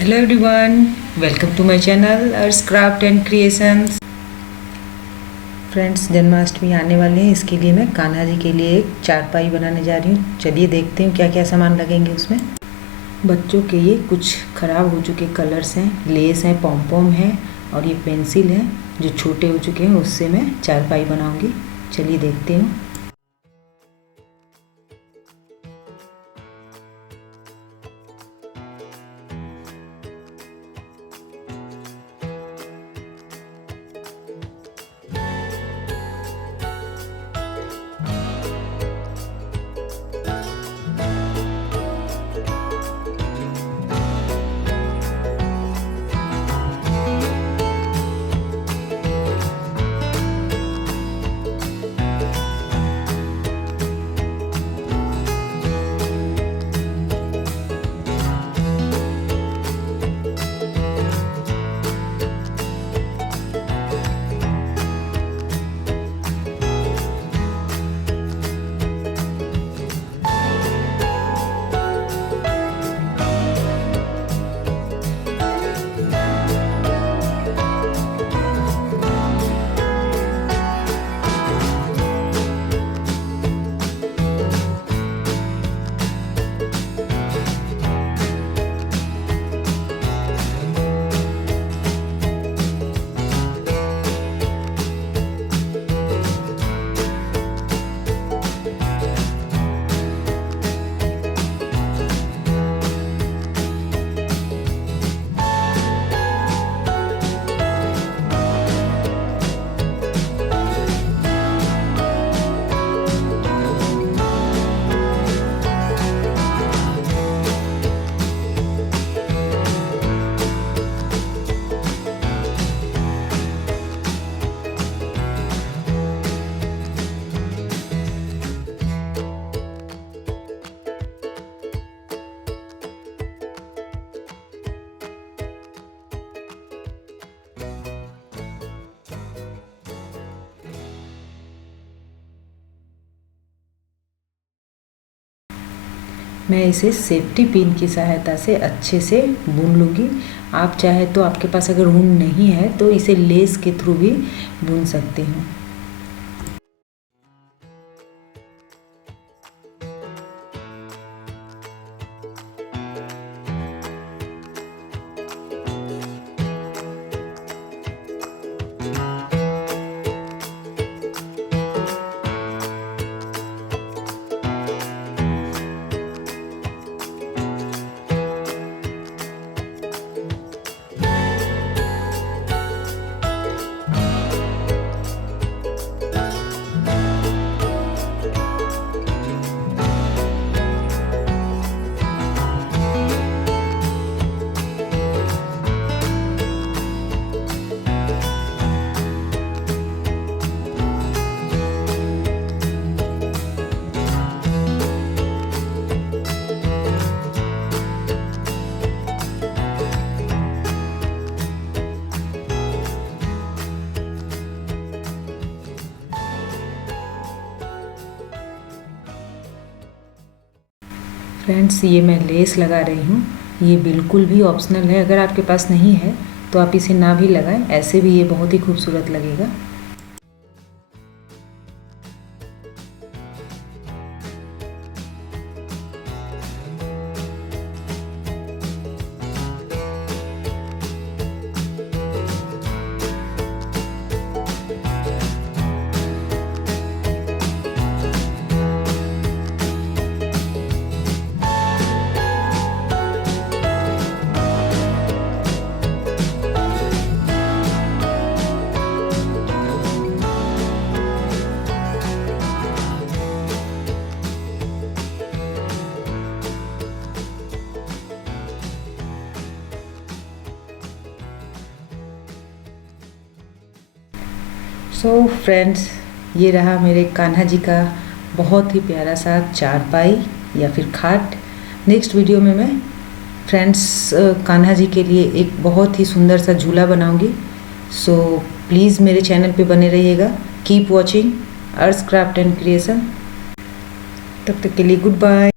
Hello everyone, welcome to my channel ARSH CRAFTS and CREATIONS। Friends, Janmashtami आने वाले हैं, इसके लिए मैं कान्हा जी के लिए एक चारपाई बनाने जा रही हूँ। चलिए देखते हैं क्या क्या सामान लगेंगे उसमें। बच्चों के ये कुछ ख़राब हो चुके कलर्स हैं, लेस हैं, पॉम पॉम है और ये पेंसिल है जो छोटे हो चुके हैं, उससे मैं चारपाई बनाऊँगी। चलिए देखते हैं। मैं इसे सेफ्टी पिन की सहायता से अच्छे से बुन लूँगी। आप चाहे तो, आपके पास अगर ऊन नहीं है तो इसे लेस के थ्रू भी बुन सकते हो। फ्रेंड्स, ये मैं लेस लगा रही हूँ। ये बिल्कुल भी ऑप्शनल है। अगर आपके पास नहीं है तो आप इसे ना भी लगाएं, ऐसे भी ये बहुत ही खूबसूरत लगेगा। सो फ्रेंड्स, ये रहा मेरे कान्हा जी का बहुत ही प्यारा सा चारपाई या फिर खाट। नेक्स्ट वीडियो में मैं फ्रेंड्स कान्हा जी के लिए एक बहुत ही सुंदर सा झूला बनाऊंगी। सो प्लीज़ मेरे चैनल पे बने रहिएगा। Keep watching ARSH CRAFTS and CREATIONS। तब तक के लिए गुड बाय।